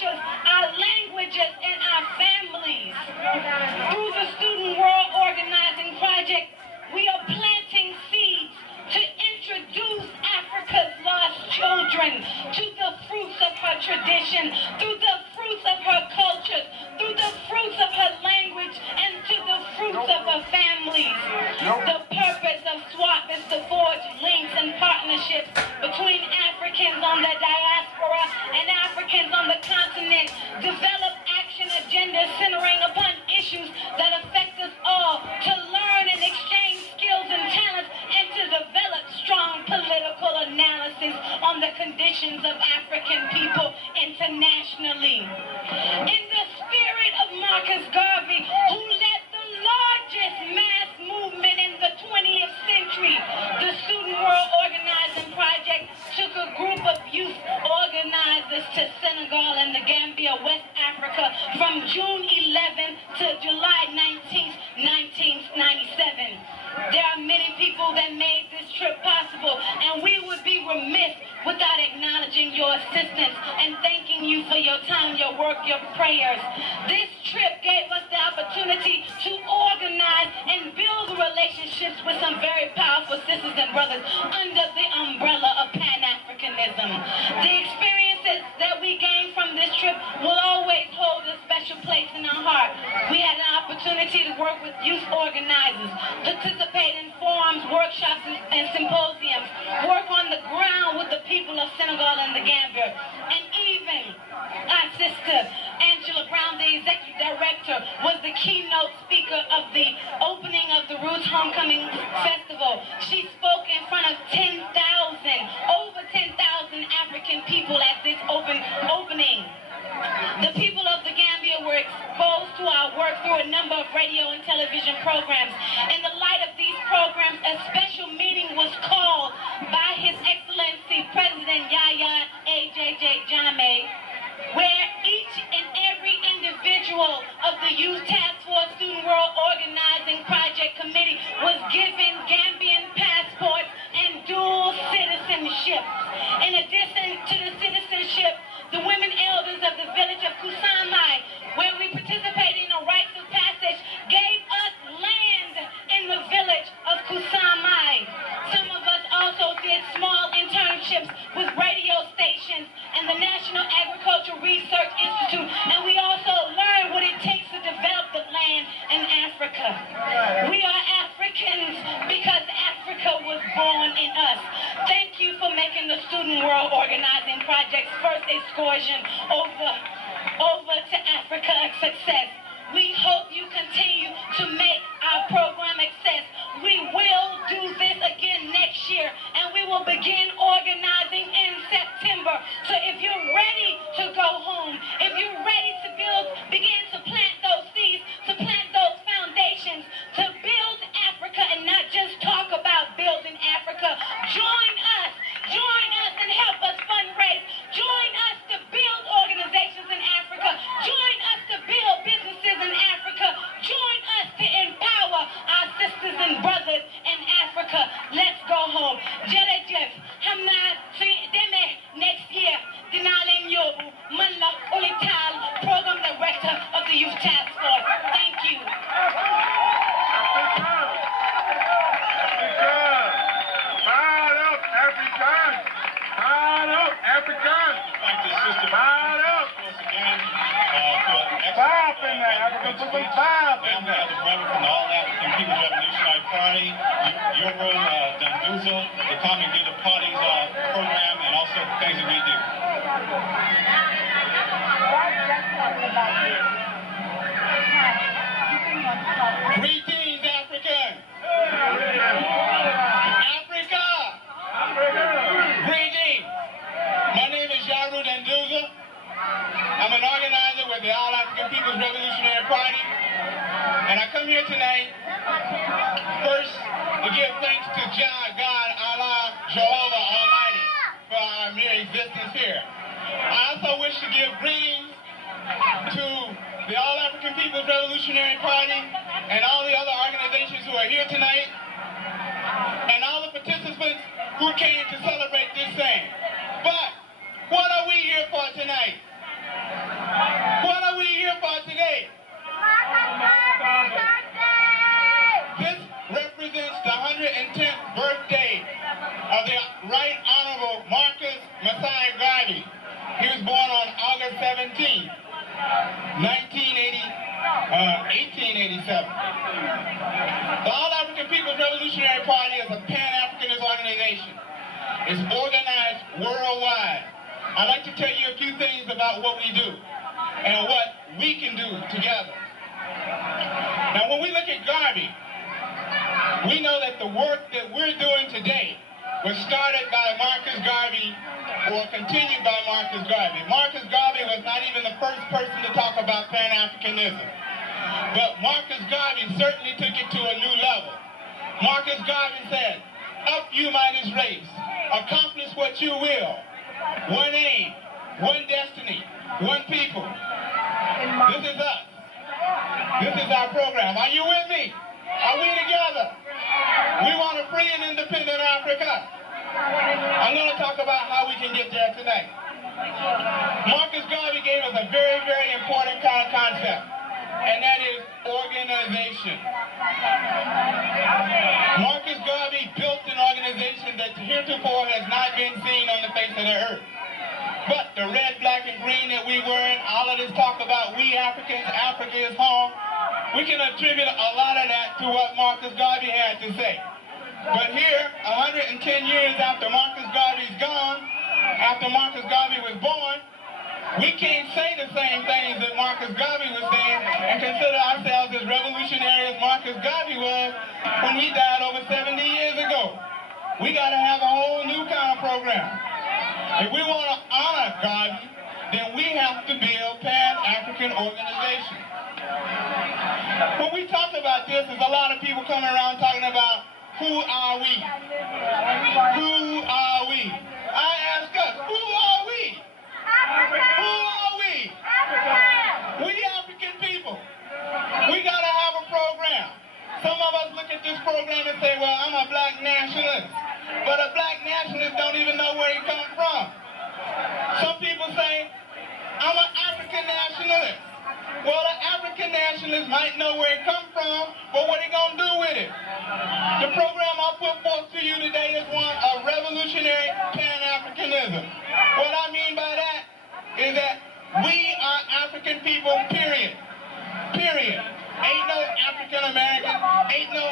cultures, our languages, and our families. Through the Student World Organizing Project, we are planting seeds to introduce Africa's lost children to the fruits of her tradition, through the fruits of her culture, through the fruits of her language, and to the fruits of her families. The purpose of SWAP is to forge links and partnerships between Africans on the diaspora and Africans on the continent, develop action agendas centering upon issues that affect us all, to learn and exchange skills and talents, and to develop strong political analysis on the conditions of African people internationally. In the spirit of Marcus Garvey, who led the largest mass movement in the 20th century, the Student World Organizing Project took a group of youth organizers to Senegal and the Gambia, West Africa, from June 11th to July 19th, 1997. There are many people that made this trip possible, and we would be remiss without acknowledging your assistance and thanking you for your time, your work, your prayers. This trip gave us the opportunity to organize and build relationships with some very powerful sisters and brothers under the umbrella of Pan-Africanism. The experiences that we gained from this trip will always hold a special place in our heart. We had an opportunity to work with youth organizers, participate in forums, workshops, and symposiums, work on the ground with the people of Senegal and the Gambia, and even our sister Angela Brown, the executive director, was the keynote speaker of the opening of the Roots Homecoming Festival. She spoke in front of over 10,000 African people at this opening. The people of the Gambia were exposed to our work through a number of radio and television programs. In the light of these programs, a special meeting was called by His Excellency President Yahya A.J.J. Jammeh, where each and every individual of the Youth Task Force Student World Organizing Project Committee was given Gambian passports and dual citizenship. In addition to the citizenship, the women elders of the village of Kusamai, where we participated in a rites of passage, gave us land in the village of Kusamai. Some of us also did small internships with radio stations and the National Agricultural Research Institute, and we also learned what it takes to develop the land in Africa. We are Africans because Africa was born in us. Thank you for making the Student World Organizing Project's first excursion over to Africa a success. We hope you continue to make our program a success. We will do this again next year, and we will begin organizing in September. So if you're ready to go home, if you're ready to begin to plant those seeds, to plant those foundations, to build Africa and not just talk about building Africa, join us and help us fundraise. Join us to build organizations in Africa. Join us to build businesses in Africa. Join us to empower our sisters and brothers in Africa. Let's go home. Jerejef, Hamna Deme next year, Dinalen Yobu, Manla Olital, Program Director of the Youth Task Force. Thank you. From the All-African People's Revolutionary Party, your room, Danduzo, to come and give the party's program and also the things that we do. Greetings, African! Africa! Greetings! My name is Yaru Danduzo. I'm an organizer with the All-African People's Revolutionary Party. And I come here tonight, first, to give thanks to Jah, God, Allah, Jehovah Almighty, for our mere existence here. I also wish to give greetings to the All-African People's Revolutionary Party and all the other organizations who are here tonight, and all the participants who came to celebrate this thing. But what are we here for tonight? today. This represents the 110th birthday of the Right Honorable Marcus Messiah Garvey. He was born on August 17, 1887. The All-African People's Revolutionary Party is a Pan-Africanist organization. It's organized worldwide. I'd like to tell you a few things about what we do and what we can do together. Now, when we look at Garvey, we know that the work that we're doing today was started by Marcus Garvey or continued by Marcus Garvey. Marcus Garvey was not even the first person to talk about Pan-Africanism. But Marcus Garvey certainly took it to a new level. Marcus Garvey said, "Up you Midas race, accomplish what you will. One aim, one destiny, one people." This is us. This is our program. Are you with me? Are we together? We want a free and independent Africa. I'm going to talk about how we can get there tonight. Marcus Garvey gave us a very, very important kind of concept, and that is organization. Marcus Garvey built an organization that heretofore has not been seen on the face of the earth. But the red, black, and green that we wear, all of this talk about we Africans, Africa is home, we can attribute a lot of that to what Marcus Garvey had to say. But here, 110 years after Marcus Garvey's gone, after Marcus Garvey was born, we can't say the same things that Marcus Garvey was saying and consider ourselves as revolutionary as Marcus Garvey was when he died over 70 years ago. We got to have a whole new kind of program. If we want to honor Garvey, then we have to build Pan-African organization. When we talk about this, there's a lot of people coming around talking about who are we? Who are we? I ask us, who are we? Who are we? We African people. We got to have a program. Some of us look at this program and say, well, I'm a black nationalist. But a black nationalist don't even know where he comes from. Some people say, I'm an African nationalist. Well, an African nationalist might know where he comes from, but what he going to do with it? The program I put forth to you today is one of revolutionary Pan-Africanism. What I mean by that is that we are African people, period. Period. Ain't no African American, ain't no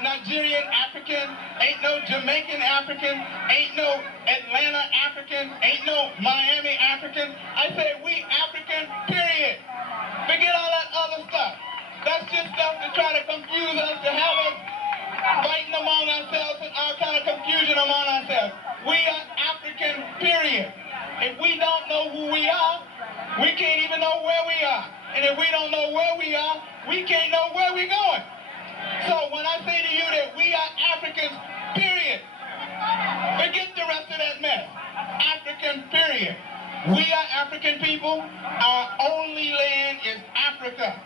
Nigerian African, ain't no Jamaican African, ain't no Atlanta African, ain't no Miami African. I say we African, period. Forget all that other stuff. That's just stuff to try to confuse us, to have us fighting among ourselves and all kind of confusion among ourselves. We are African, period. If we don't know who we are, we can't even know where we are. And if we don't know where we are, we can't know where we're going. So when I say to you that we are Africans, period, forget the rest of that mess. African, period. We are African people. Our only land is Africa.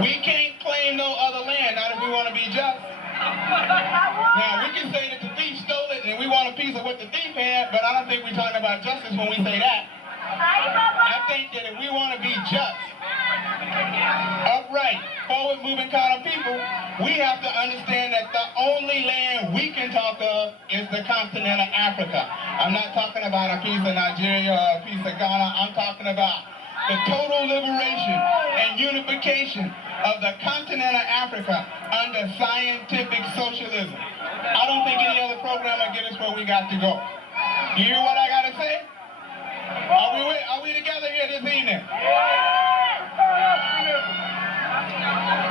We can't claim no other land, not if we want to be just. Now, we can say that the thief stole it and we want a piece of what the thief had, but I don't think we're talking about justice when we say that. I think that if we want to be just, upright, forward-moving kind of people, we have to understand that the only land we can talk of is the continent of Africa. I'm not talking about a piece of Nigeria or a piece of Ghana. I'm talking about the total liberation and unification of the continent of Africa under scientific socialism. I don't think any other program will get us where we got to go. You hear what I got to say? Are we together here this evening?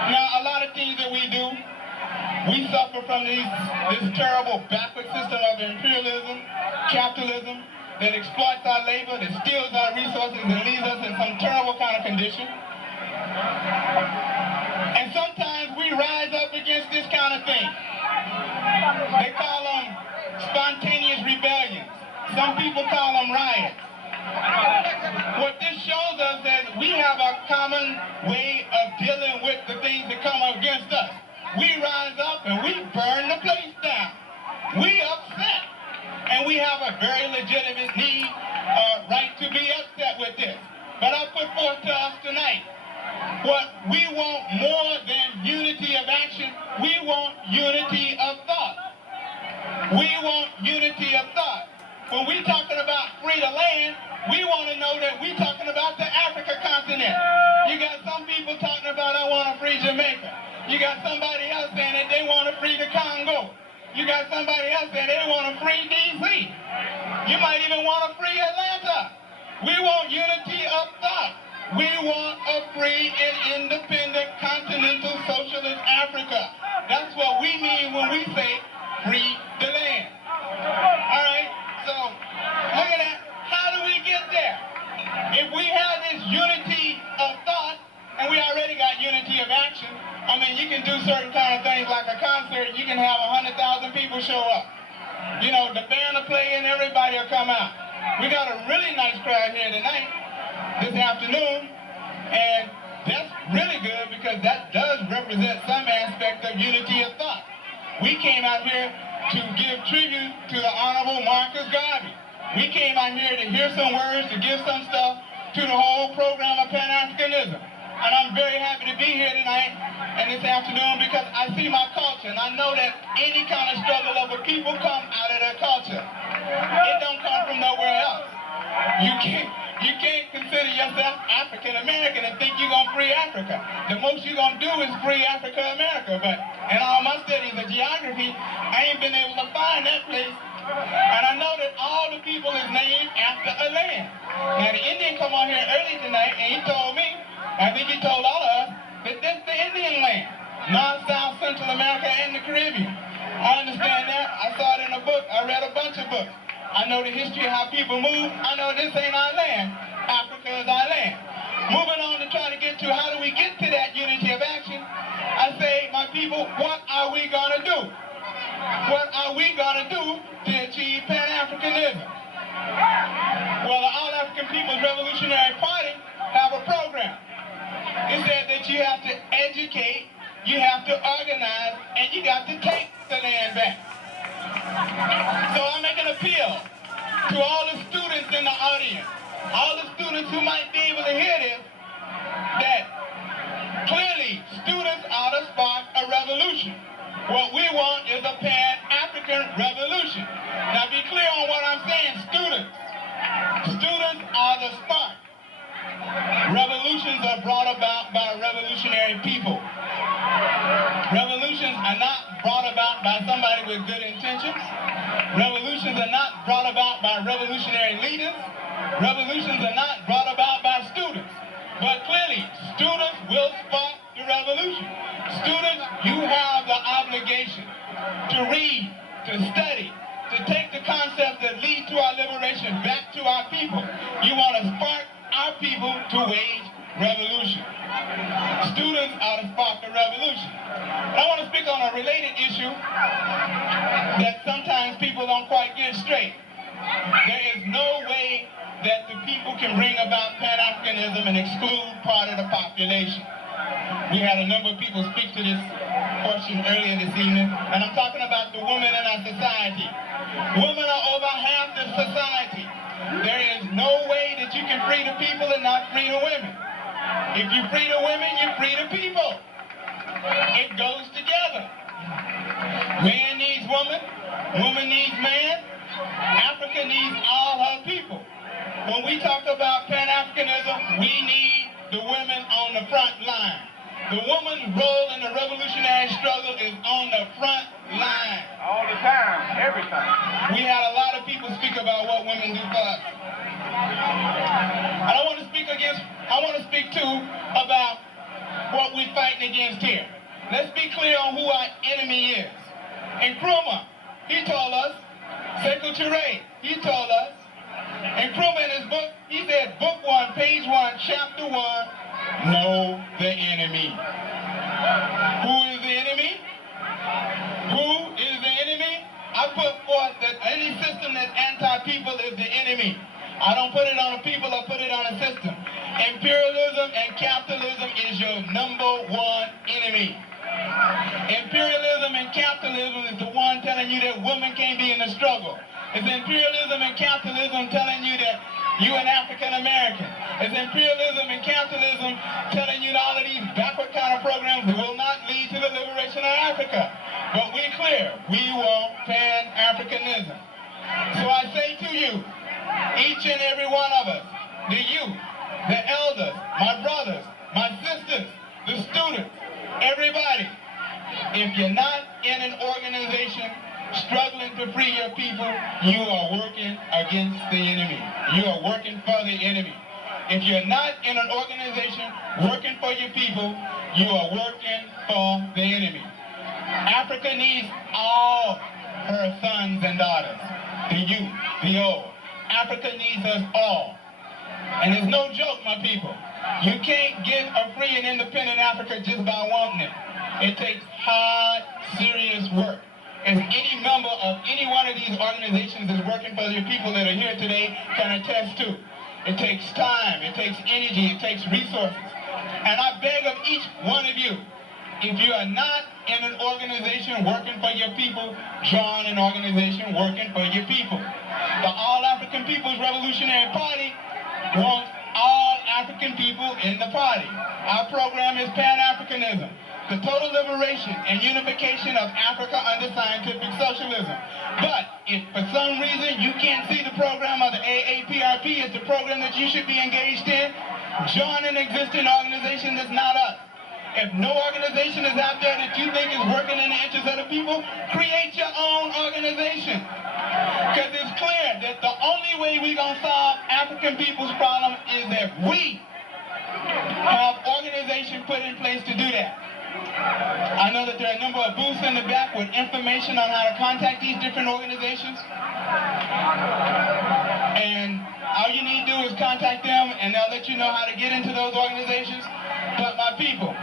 Now, a lot of things that we do, we suffer from this terrible backward system of imperialism, capitalism, that exploits our labor, that steals our resources, and leaves us in some terrible kind of condition. And sometimes we rise up against this kind of thing. They call them spontaneous rebellions. Some people call them riots. What this shows us is we have a common way of dealing with the things that come against us. We rise up and we burn the place down. We upset. And we have a very legitimate need or right to be upset with this. But I put forth to us tonight what we want more than unity of action. We want unity of thought. We want unity of thought. When we're talking about free the land, we want to know that we're talking about the Africa continent. You got some people talking about, I want to free Jamaica. You got somebody else saying that they want to free the Congo. You got somebody else saying they want to free D.C. You might even want to free Atlanta. We want unity of thought. We want a free and independent continental socialist Africa. That's what we mean when we say free the land. All right, so look at that. How do we get there? If we have this unity of thought, and we already got unity of action, I mean, you can do certain kind of things like a concert. You can have 100,000 people show up. You know, the band will play and everybody will come out. We got a really nice crowd here tonight, this afternoon, and that's really good because that does represent some aspect of unity of thought. We came out here to give tribute to the Honorable Marcus Garvey. We came out here to hear some words, to give some stuff to the whole program of Pan-Africanism. And I'm very happy to be here tonight and this afternoon because I see my culture, and I know that any kind of struggle of a people come out of their culture. It don't come from nowhere else. You can't consider yourself African American and think you're gonna free Africa. The most you're gonna do is free Africa America. But in all my studies of geography, I ain't been able to find that place. And I know that all the people is named after a land. Now the Indian come on here early tonight and he told me, I think he told all of us, that this is the Indian land. North, South, Central America, and the Caribbean. I understand that. I saw it in a book. I read a bunch of books. I know the history of how people move. I know this ain't our land. Africa is our land. Moving on to try to get to how do we get to that unity of action, I say, my people, what are we going to do? What are we going to do to achieve Pan-Africanism? Well, the All-African People's Revolutionary Party have a program. It said that you have to educate, you have to organize, and you got to take the land back. So I make an appeal to all the students in the audience, all the students who might be able to hear this, that clearly students ought to spark a revolution. What we want is a Pan-African revolution. Now be clear on what I'm saying, students. Students are the spark. Revolutions are brought about by revolutionary people. Revolutions are not brought about by somebody with good intentions. Revolutions are not brought about by revolutionary leaders. Revolutions are not brought about by students. But clearly, students will spark the revolution. Students, you have the obligation to read, to study, to take the concepts that lead to our liberation back to our people. You want to spark our people to wage revolution. Students ought to spark the revolution. And I want to speak on a related issue that sometimes people don't quite get straight. There is no way that the people can bring about Pan-Africanism and exclude part of the population. We had a number of people speak to this question earlier this evening, and I'm talking about the women in our society. Women are over half the society. There is no way that you can free the people and not free the women. If you free the women, you free the people. It goes together. Man needs woman, woman needs man, Africa needs all her people. When we talk about Pan-Africanism, we need the women on the front line. The woman's role in the revolutionary struggle is on the front line. All the time, every time. We had a lot of people speak about what women do for us. And I want to speak too about what we're fighting against here. Let's be clear on who our enemy is. Nkrumah, he told us, Sekou Touré, he told us, Nkrumah in his book, he said, book 1, page 1, chapter 1, know the enemy. Who is the enemy? Who is the enemy? I put forth that any system that's anti-people is the enemy. I don't put it on the people, I put it on a system. Imperialism and capitalism is your number one enemy. Imperialism and capitalism is the one telling you that women can't be in the struggle. It's imperialism and capitalism telling you that You an African American. It's imperialism and capitalism telling you all of these backward kind of programs will not lead to the liberation of Africa. But we're clear. We want Pan-Africanism. So I say to you, each and every one of us, the youth, the elders, my brothers, my sisters, the students, everybody, if you're not in an organization struggling to free your people, you are working against the enemy. You are working for the enemy. If you're not in an organization working for your people, you are working for the enemy. Africa needs all her sons and daughters, the youth, the old. Africa needs us all. And it's no joke, my people. You can't get a free and independent Africa just by wanting it. It takes hard, serious work. As any member of any one of these organizations that's working for the people that are here today can attest to. It takes time, it takes energy, it takes resources. And I beg of each one of you, if you are not in an organization working for your people, join an organization working for your people. The All African People's Revolutionary Party wants all African people in the party. Our program is Pan-Africanism, the total liberation and unification of Africa under scientific socialism. But if for some reason you can't see the program of the AAPRP as the program that you should be engaged in, join an existing organization that's not us. If no organization is out there that you think is working in the interest of the people, create your own organization. Because it's clear that the only way we're going to solve African people's problem is that we have organization put in place to do that. I know that there are a number of booths in the back with information on how to contact these different organizations. And all you need to do is contact them and they'll let you know how to get into those organizations. But my people,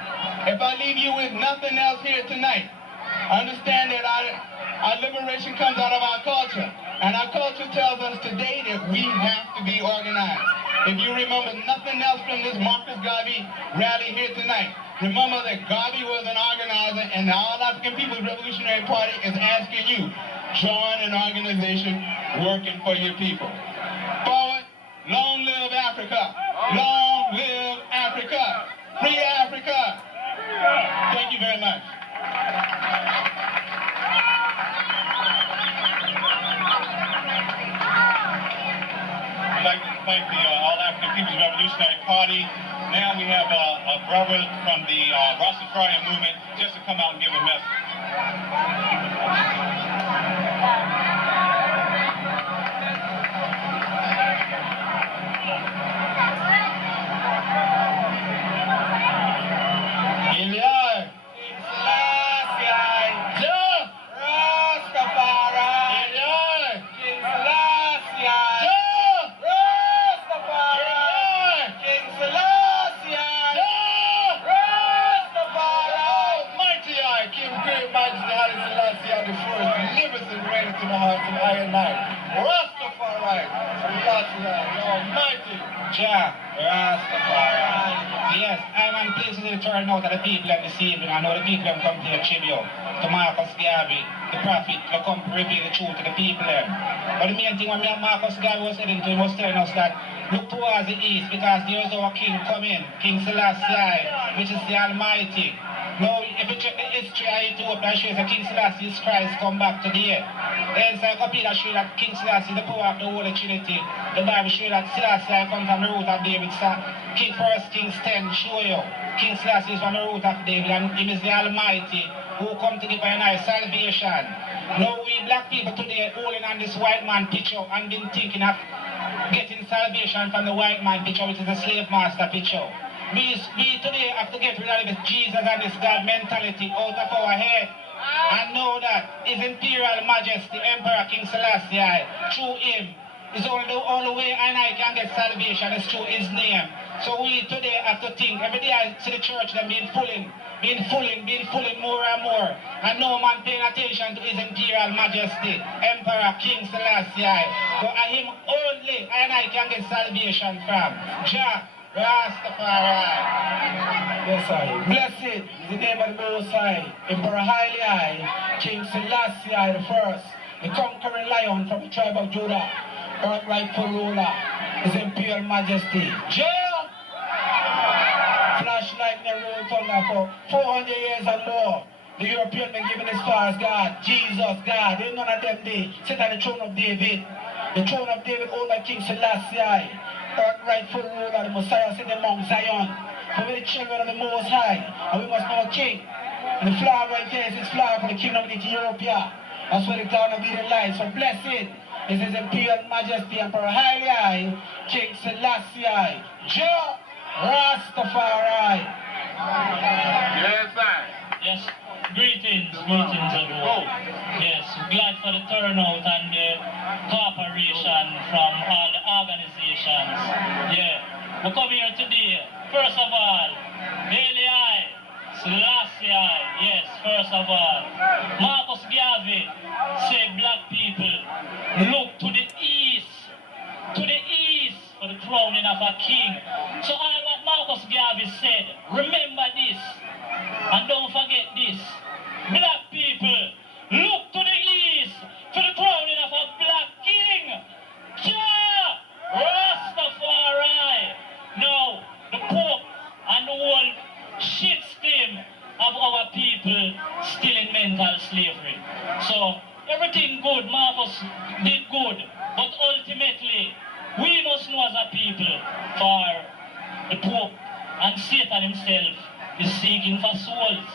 if I leave you with nothing else here tonight, understand that our liberation comes out of our culture. And our culture tells us today that we have to be organized. If you remember nothing else from this Marcus Garvey rally here tonight, remember that Garvey was an organizer and the All African People's Revolutionary Party is asking you, join an organization working for your people. Forward, long live Africa. Long live Africa. Free Africa. Thank you very much. I'd like to thank the All African People's Revolutionary Party. Now we have a brother from the Rastafarian movement just to come out and give a message. Yes, I'm pleased to turn out to the people this evening. I know the people have come to pay tribute to Marcus Garvey, the prophet, to come to reveal the truth to the people. But the main thing when Marcus Garvey was saying to him was telling us that look towards the east because there is our king coming, King Selassie, which is the Almighty. Now, if you check the history of Ethiopia, it shows that King Selassie Christ come back today. The encyclopedia shows that King Selassie is the power of the Holy Trinity. The Bible shows that Selassie comes from the root of David. King 1 Kings 10 show you. King Selassie is from the root of David and he is the Almighty who come to give a nice salvation. Now we black people today holding on this white man picture and been thinking of getting salvation from the white man picture, which is the slave master picture. We today have to get rid of this Jesus and this God mentality out of our head and know that His Imperial Majesty Emperor King Selassie, through him, is only the only way I can get salvation is through his name. So we today have to think. Every day I see the church them being fooling more and more. And no man paying attention to His Imperial Majesty, Emperor King Selassie. So him only I can get salvation from. Jah Rastafari. Yes, I. Blessed is the name of the Most High, Emperor Highly High, King Selassie I the First, the conquering lion from the tribe of Judah, earth rightful ruler. His Imperial Majesty. Joe! Flash lightning roll thunder for 400 years and more. The European been given as far as God, Jesus, God. Ain't none of them they sit on the throne of David. The throne of David owned by King Selassie. Rightful ruler of the Messiah sitting among Zion. For we're the children of the Most High, and we must know a king. And the flag right there is his flag for the kingdom of Ethiopia. That's where the crown of Eden lies. So blessed is his Imperial Majesty Emperor Haile High, King Selassie, Jah Rastafari. Yes, sir. Yes, greetings everyone. Yes, glad for the turnout and the cooperation from all the organizations. Yeah, we come here today, first of all, Haile High, Selassie, yes, first of all. Marcus Garvey said black people, look to the east for the crowning of a king. So all what Marcus Garvey said, remember this, and don't forget this. Black people, look to the east for the crowning of a black king. Jah Rastafari. Now, the Pope and the whole shit steam of our people still in mental slavery. So, everything good, Marcus did good, but ultimately, we must know as a people, for the Pope and Satan himself is seeking for souls.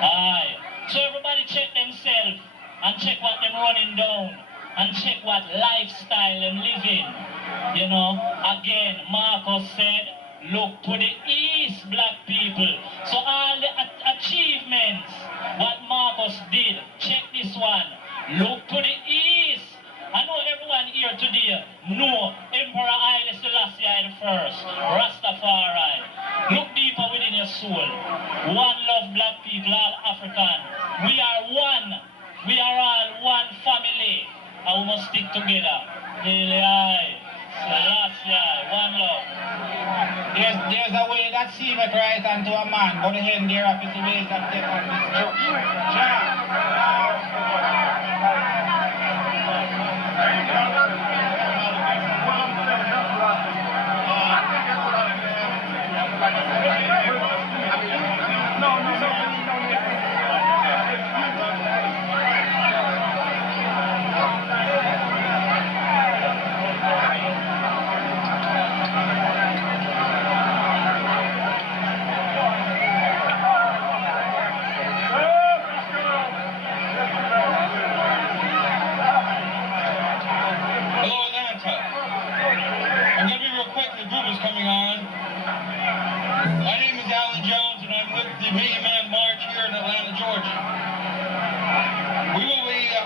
Aye. So everybody check themselves and check what them running down and check what lifestyle them living. You know, again, Marcus said, look to the east, black people. So all the achievements, what Marcus did, check this one. Look to the east. I know everyone here today know Emperor Haile Selassie I first, Rastafari. Look deeper within your soul. One love, black people, all African. We are one. We are all one family. And we must stick together. Haile High, Selassie I, one love. There's a way that seemeth right unto a man, but the end thereof is the ways that take on destruction.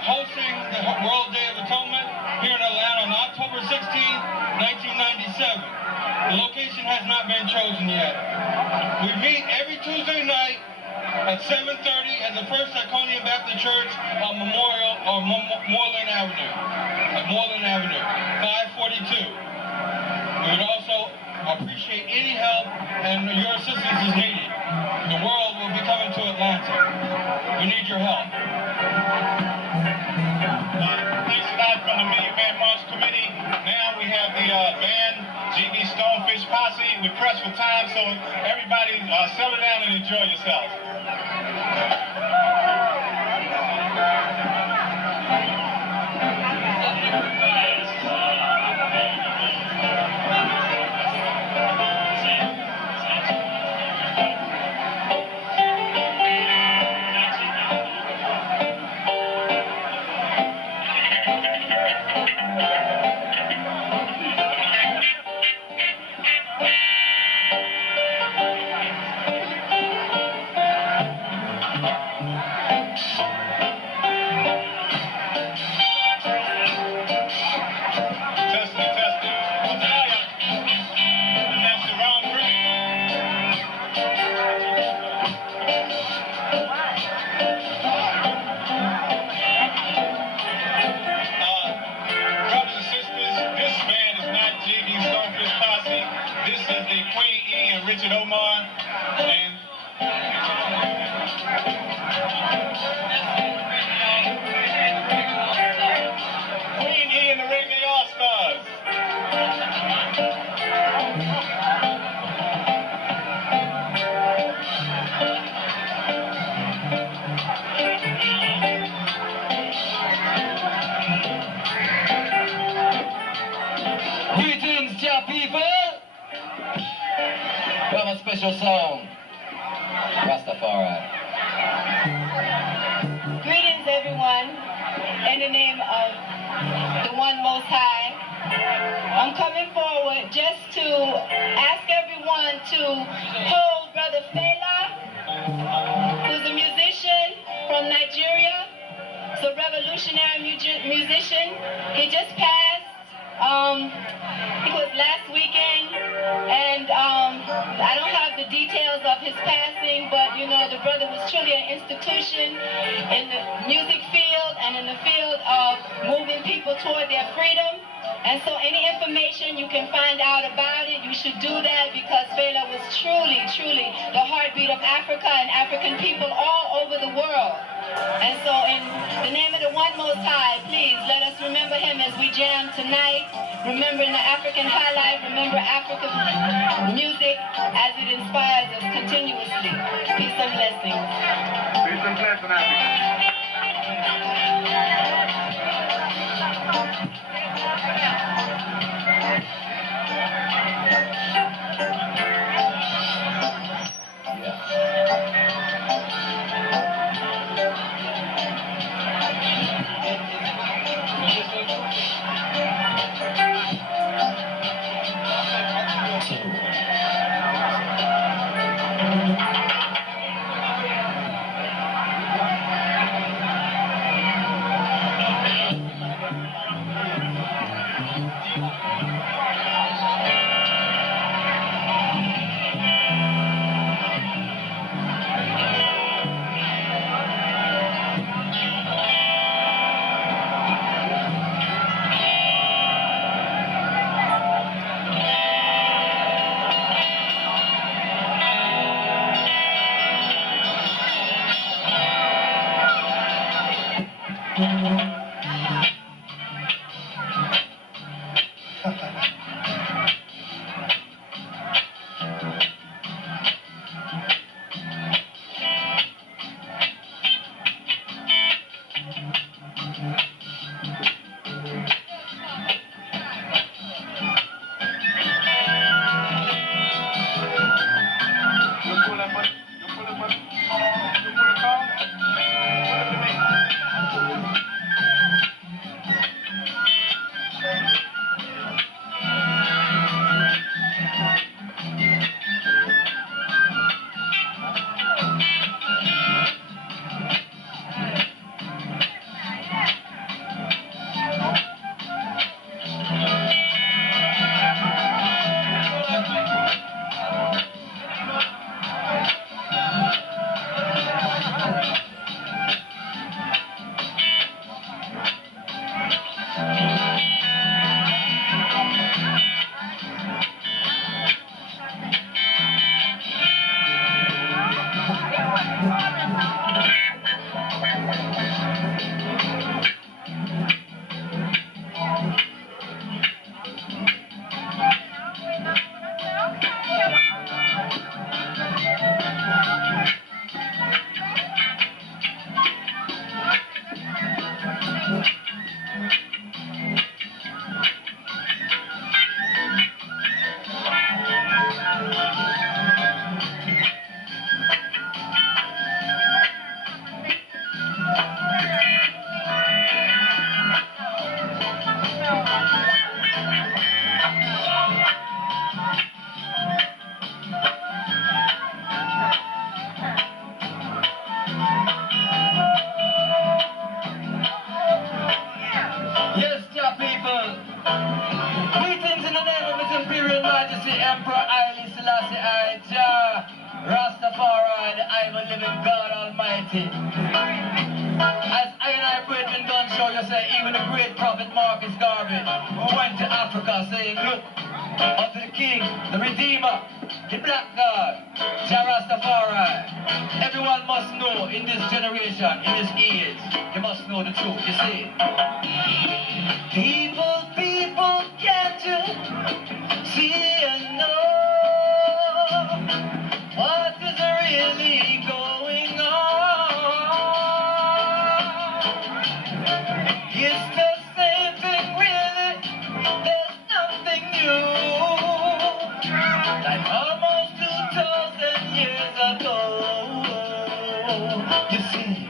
hosting the World Day of Atonement here in Atlanta on October 16, 1997. The location has not been chosen yet. We meet every Tuesday night at 7:30 at the First Iconium Baptist Church on Moreland Avenue. At Moreland Avenue, 542. We would also appreciate any help, and your assistance is needed. The world will be coming to Atlanta. We need your help. Thanks a lot from the Million Man March Committee. Now we have the band, GB Stonefish Posse. We're pressed for time, so everybody settle down and enjoy yourselves. Queen E and the Reggae All-Stars. official song, Rastafari. Greetings, everyone. In the name of the One Most High, I'm coming forward just to ask everyone to hold Brother Fela, who's a musician from Nigeria. He's a revolutionary musician. He just passed. It was last weekend, and I don't have the details of his passing, but you know, the brother was truly an institution in the music field and in the field of moving people toward their freedom. And so any information you can find out about it, you should do that, because Fela was truly, truly the heartbeat of Africa and African people all over the world. And so in the name of the One Most High, please let us remember him as we jam tonight, remembering the African high life, remember African music as it inspires us continuously. Peace and blessings. Peace and blessings, Africa. Emperor Haile Selassie I, Jah, Rastafari, the I am a living God Almighty. As I and I brethren done show you say, even the great prophet Marcus Garvey, who went to Africa saying, look unto the King, the Redeemer, the Black God, Jah Rastafari. Everyone must know in this generation, in this age, they must know the truth, you see. People, can't you see and know what is really going on? It's the same thing really, there's nothing new. Like almost 2,000 years ago. You see,